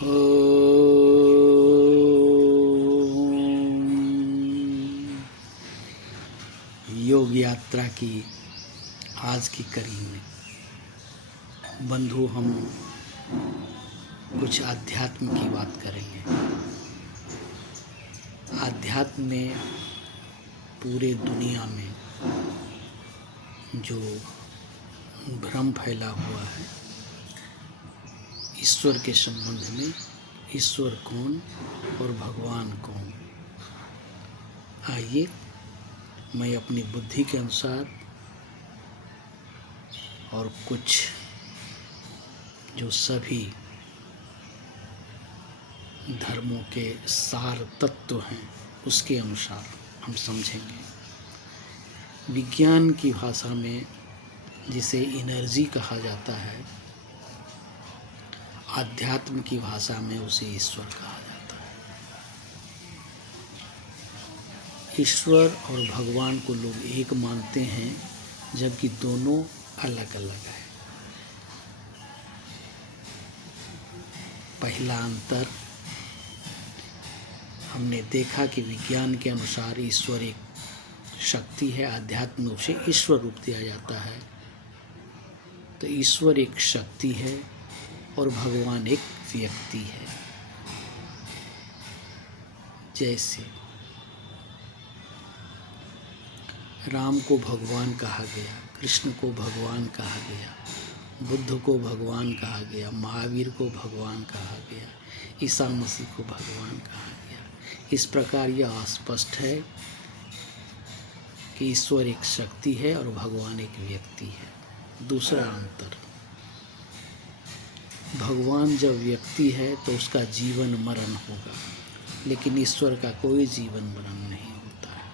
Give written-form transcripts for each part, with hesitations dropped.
योग यात्रा की आज की कड़ी में बंधु हम कुछ आध्यात्म की बात करेंगे। आध्यात्म में पूरे दुनिया में जो भ्रम फैला हुआ है ईश्वर के संबंध में, ईश्वर कौन और भगवान कौन, आइए मैं अपनी बुद्धि के अनुसार और कुछ जो सभी धर्मों के सार तत्व हैं उसके अनुसार हम समझेंगे। विज्ञान की भाषा में जिसे एनर्जी कहा जाता है, आध्यात्म की भाषा में उसे ईश्वर कहा जाता है। ईश्वर और भगवान को लोग एक मानते हैं, जबकि दोनों अलग अलग है। पहला अंतर हमने देखा कि विज्ञान के अनुसार ईश्वर एक शक्ति है, आध्यात्म में उसे ईश्वर रूप दिया जाता है। तो ईश्वर एक शक्ति है और भगवान एक व्यक्ति है। जैसे राम को भगवान कहा गया, कृष्ण को भगवान कहा गया, बुद्ध को भगवान कहा गया, महावीर को भगवान कहा गया, ईसा मसीह को भगवान कहा गया। इस प्रकार यह स्पष्ट है कि ईश्वर एक शक्ति है और भगवान एक व्यक्ति है। दूसरा अंतर, भगवान जब व्यक्ति है तो उसका जीवन मरण होगा, लेकिन ईश्वर का कोई जीवन मरण नहीं होता है।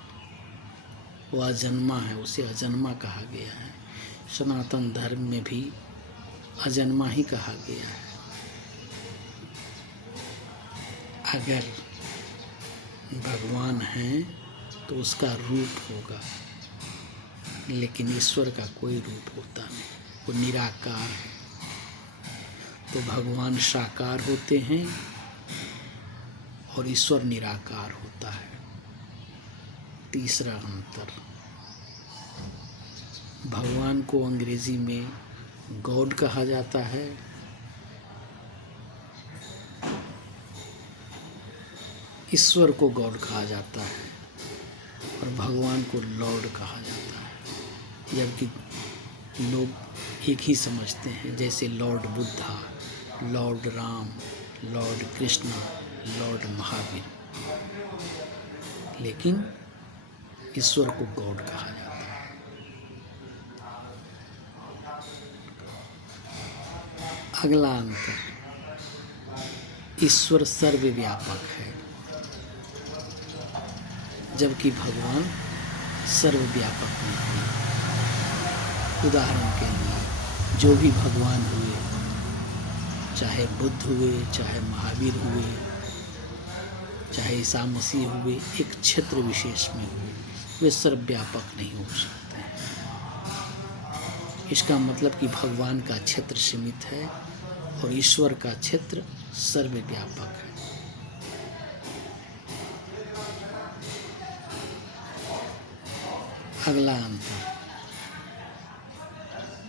वह अजन्मा है, उसे अजन्मा कहा गया है। सनातन धर्म में भी अजन्मा ही कहा गया है। अगर भगवान है तो उसका रूप होगा, लेकिन ईश्वर का कोई रूप होता नहीं, वो निराकार है। तो भगवान साकार होते हैं और ईश्वर निराकार होता है। तीसरा अंतर, भगवान को अंग्रेजी में गॉड कहा जाता है, ईश्वर को गॉड कहा जाता है और भगवान को लॉर्ड कहा जाता है। जबकि लोग एक ही समझते हैं, जैसे Lord Buddha, Lord Ram, Lord Krishna, Lord Mahavir, लेकिन ईश्वर को गॉड कहा जाता है। अगला अंतर, ईश्वर सर्वव्यापक है, जबकि भगवान सर्वव्यापक नहीं है। उदाहरण के लिए जो भी भगवान हुए, चाहे बुद्ध हुए, चाहे महावीर हुए, चाहे ईसा मसीह हुए, एक क्षेत्र विशेष में हुए, वे सर्वव्यापक नहीं हो सकते हैं। इसका मतलब कि भगवान का क्षेत्र सीमित है और ईश्वर का क्षेत्र सर्वव्यापक है। अगला अंतर,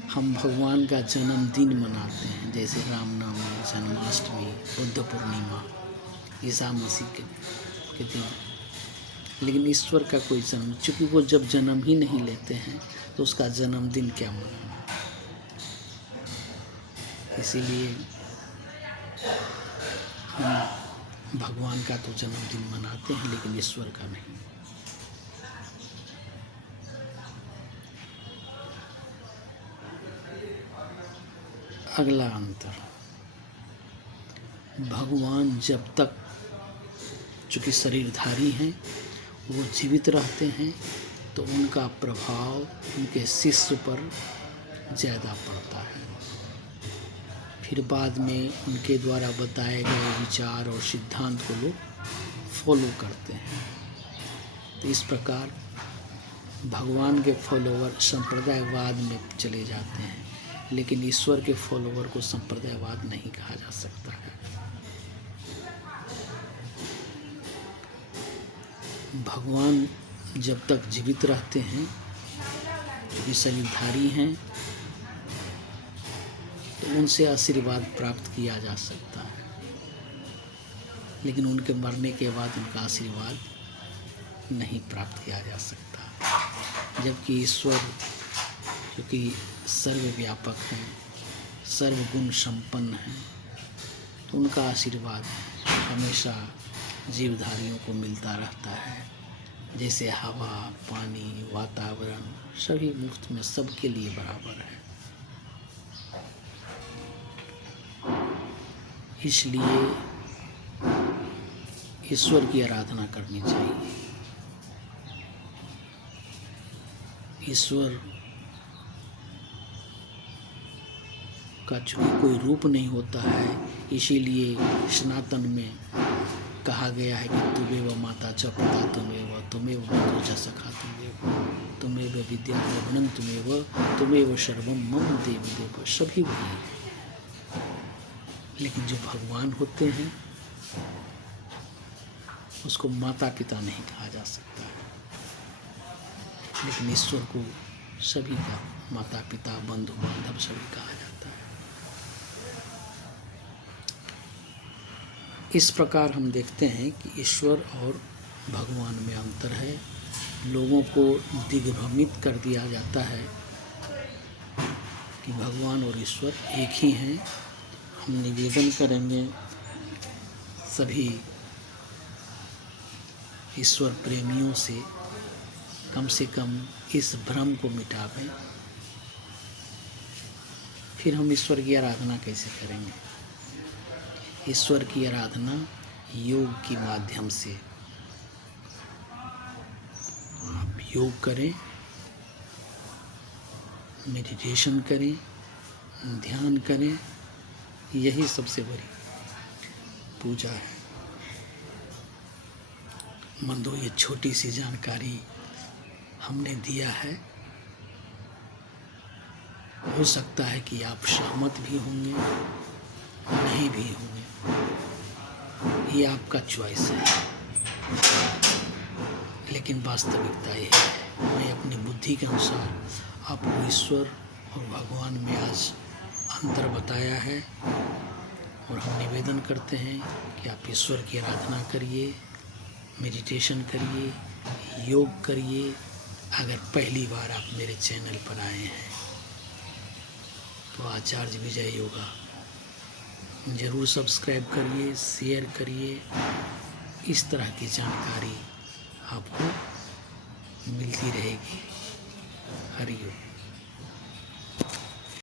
हम भगवान का जन्मदिन मनाते हैं, जैसे रामनवमी, जन्माष्टमी, बुद्ध पूर्णिमा, ईसा मसीह के दिन, लेकिन ईश्वर का कोई जन्म, चूँकि वो जब जन्म ही नहीं लेते हैं तो उसका जन्मदिन क्या मनाना। इसीलिए हम भगवान का तो जन्मदिन मनाते हैं, लेकिन ईश्वर का नहीं। अगला अंतर, भगवान जब तक चूँकि शरीरधारी हैं, वो जीवित रहते हैं, तो उनका प्रभाव उनके शिष्य पर ज़्यादा पड़ता है। फिर बाद में उनके द्वारा बताए गए विचार और सिद्धांत को लोग फॉलो करते हैं। तो इस प्रकार भगवान के फॉलोवर संप्रदायवाद में चले जाते हैं, लेकिन ईश्वर के फॉलोवर को संप्रदायवाद नहीं कहा जा सकता है। भगवान जब तक जीवित रहते हैं, क्योंकि शरीरधारी हैं, तो उनसे आशीर्वाद प्राप्त किया जा सकता है, लेकिन उनके मरने के बाद उनका आशीर्वाद नहीं प्राप्त किया जा सकता। जबकि ईश्वर क्योंकि सर्वव्यापक हैं, सर्वगुण संपन्न हैं, तो उनका आशीर्वाद हमेशा जीवधारियों को मिलता रहता है। जैसे हवा, पानी, वातावरण सभी मुफ्त में सबके लिए बराबर है। इसलिए ईश्वर की आराधना करनी चाहिए। ईश्वर का चूँकि कोई रूप नहीं होता है, इसीलिए सनातन में कहा गया है कि तुमेव माता च पिता तुमेव बंधु च सखा तुमेव विद्या द्रविणं तुमेव सर्वं मम देव देव। सभी वही हैं, लेकिन जो भगवान होते हैं उसको माता पिता नहीं कहा जा सकता है, लेकिन ईश्वर को सभी का माता पिता बंधु बांधव सभी कहा जाता है। इस प्रकार हम देखते हैं कि ईश्वर और भगवान में अंतर है। लोगों को दिग्भ्रमित कर दिया जाता है कि भगवान और ईश्वर एक ही हैं। हम निवेदन करेंगे सभी ईश्वर प्रेमियों से कम इस भ्रम को मिटावें। फिर हम ईश्वर की आराधना कैसे करेंगे? ईश्वर की आराधना योग के माध्यम से। आप योग करें, मेडिटेशन करें, ध्यान करें, यही सबसे बड़ी पूजा है। बंधु, ये छोटी सी जानकारी हमने दिया है। हो सकता है कि आप सहमत भी होंगे, नहीं भी होंगे, ये आपका चॉइस है, लेकिन वास्तविकता ये है। मैं अपनी बुद्धि के अनुसार आपको ईश्वर और भगवान में आज अंतर बताया है, और हम निवेदन करते हैं कि आप ईश्वर की आराधना करिए, मेडिटेशन करिए, योग करिए। अगर पहली बार आप मेरे चैनल पर आए हैं तो आचार्य विजय योगा ज़रूर सब्सक्राइब करिए, शेयर करिए। इस तरह की जानकारी आपको मिलती रहेगी। हरि ओम।